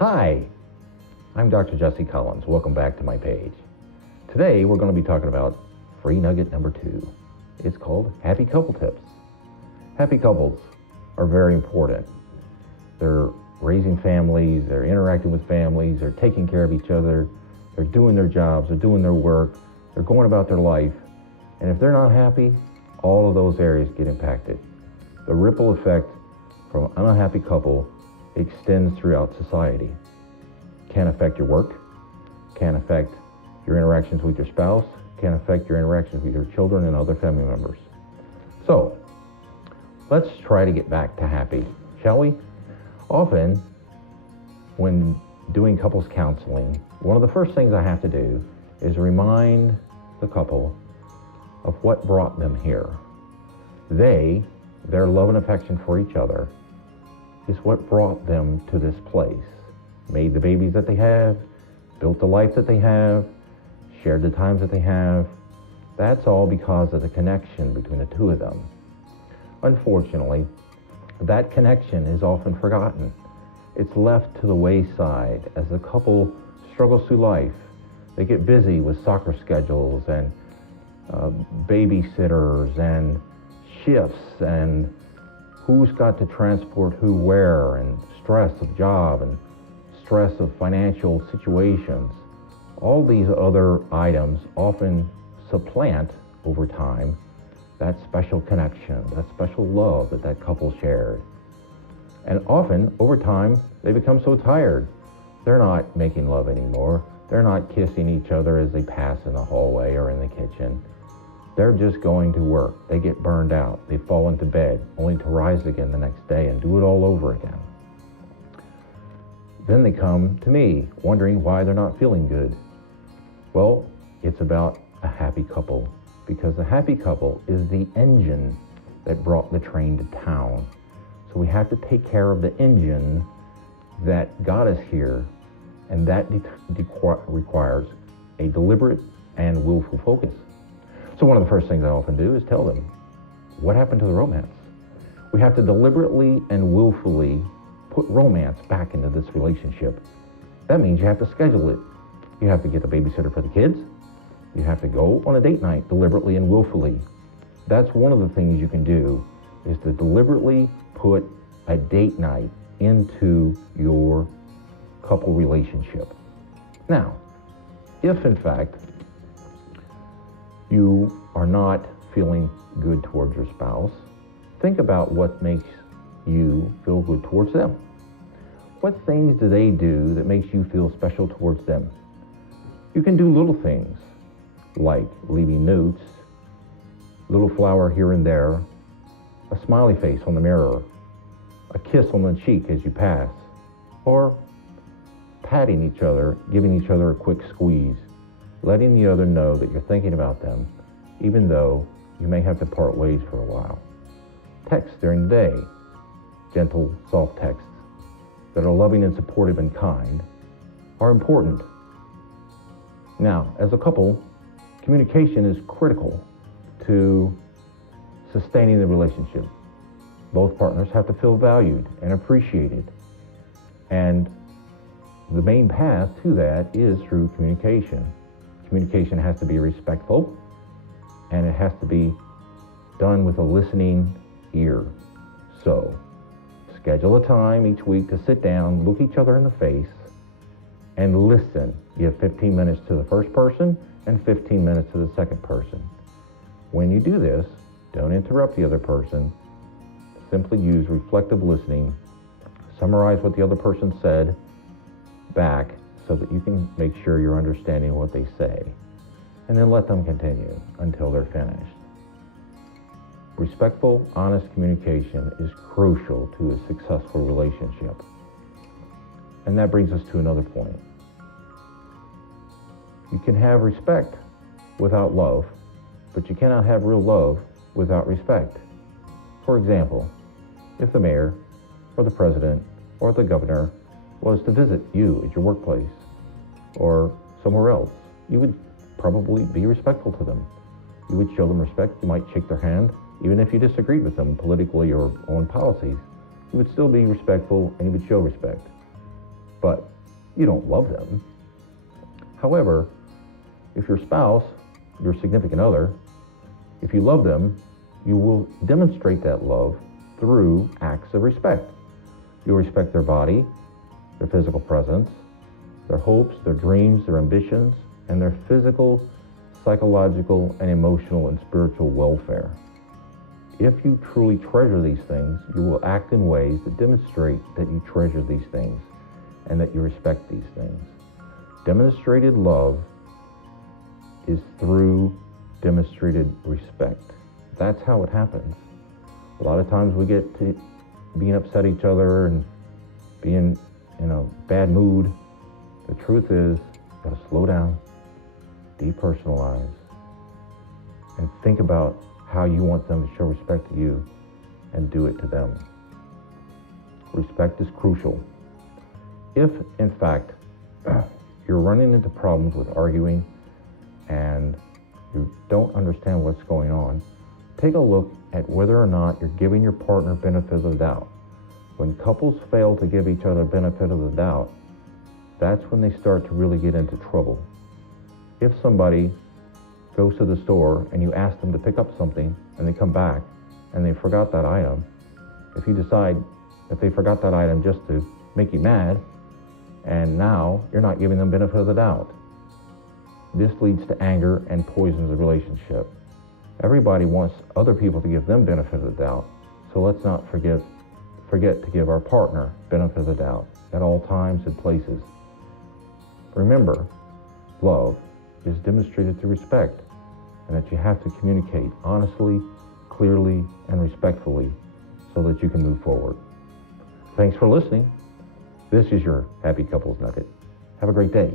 Hi, I'm Dr. Jesse Collins. Welcome back to my page. Today we're going to be talking about free nugget number 2. It's called Happy Couple Tips. Happy couples are very important. They're raising families, they're interacting with families, they're taking care of each other, they're doing their jobs, they're doing their work, they're going about their life. And if they're not happy, all of those areas get impacted. The ripple effect from an unhappy couple extends throughout society. Can affect your work, can affect your interactions with your spouse, can affect your interactions with your children and other family members. So, let's try to get back to happy, shall we? Often, when doing couples counseling, one of the first things I have to do is remind the couple of what brought them here. Their love and affection for each other is what brought them to this place, made the babies that they have, built the life that they have, shared the times that they have. That's all because of the connection between the two of them. Unfortunately, that connection is often forgotten. It's left to the wayside as the couple struggles through life. They get busy with soccer schedules and babysitters and shifts and who's got to transport who where, and stress of job and stress of financial situations. All these other items often supplant over time that special connection, that special love that couple shared. And often, over time, they become so tired. They're not making love anymore. They're not kissing each other as they pass in the hallway or in the kitchen. They're just going to work. They get burned out. They fall into bed, only to rise again the next day and do it all over again. Then they come to me, wondering why they're not feeling good. Well, it's about a happy couple, because a happy couple is the engine that brought the train to town. So we have to take care of the engine that got us here, and that requires a deliberate and willful focus. So one of the first things I often do is tell them, what happened to the romance? We have to deliberately and willfully put romance back into this relationship. That means you have to schedule it. You have to get the babysitter for the kids. You have to go on a date night deliberately and willfully. That's one of the things you can do, is to deliberately put a date night into your couple relationship. Now, if in fact you are not feeling good towards your spouse, think about what makes you feel good towards them. What things do they do that makes you feel special towards them? You can do little things like leaving notes, little flower here and there, a smiley face on the mirror, a kiss on the cheek as you pass, or patting each other, giving each other a quick squeeze, letting the other know that you're thinking about them, even though you may have to part ways for a while. Texts during the day, gentle, soft texts that are loving and supportive and kind, are important. Now, as a couple, communication is critical to sustaining the relationship. Both partners have to feel valued and appreciated. And the main path to that is through communication. Communication has to be respectful, and it has to be done with a listening ear. So, schedule a time each week to sit down, look each other in the face, and listen. Give 15 minutes to the first person and 15 minutes to the second person. When you do this, don't interrupt the other person. Simply use reflective listening. Summarize what the other person said back so that you can make sure you're understanding what they say. And then let them continue until they're finished. Respectful, honest communication is crucial to a successful relationship. And that brings us to another point. You can have respect without love, but you cannot have real love without respect. For example, if the mayor or the president or the governor was to visit you at your workplace or somewhere else, you would probably be respectful to them. You would show them respect. You might shake their hand. Even if you disagreed with them politically or on policies, you would still be respectful and you would show respect. but you don't love them. However, if your spouse, your significant other, if you love them, you will demonstrate that love through acts of respect. You'll respect their body, their physical presence, their hopes, their dreams, their ambitions, and their physical, psychological, and emotional and spiritual welfare. If you truly treasure these things, you will act in ways that demonstrate that you treasure these things and that you respect these things. Demonstrated love is through demonstrated respect. That's how it happens. A lot of times we get to being upset at each other and being in a bad mood. The truth is, you gotta slow down, depersonalize, and think about how you want them to show respect to you and do it to them. Respect is crucial. If, in fact, you're running into problems with arguing and you don't understand what's going on, take a look at whether or not you're giving your partner benefit of the doubt. When couples fail to give each other benefit of the doubt, that's when they start to really get into trouble. If somebody goes to the store and you ask them to pick up something and they come back and they forgot that item, if you decide that they forgot that item just to make you mad, and now you're not giving them benefit of the doubt, this leads to anger and poisons the relationship. Everybody wants other people to give them benefit of the doubt, so let's not forget to give our partner benefit of the doubt at all times and places. Remember, love is demonstrated through respect, and that you have to communicate honestly, clearly, and respectfully so that you can move forward. Thanks for listening. This is your Happy Couples Nugget. Have a great day.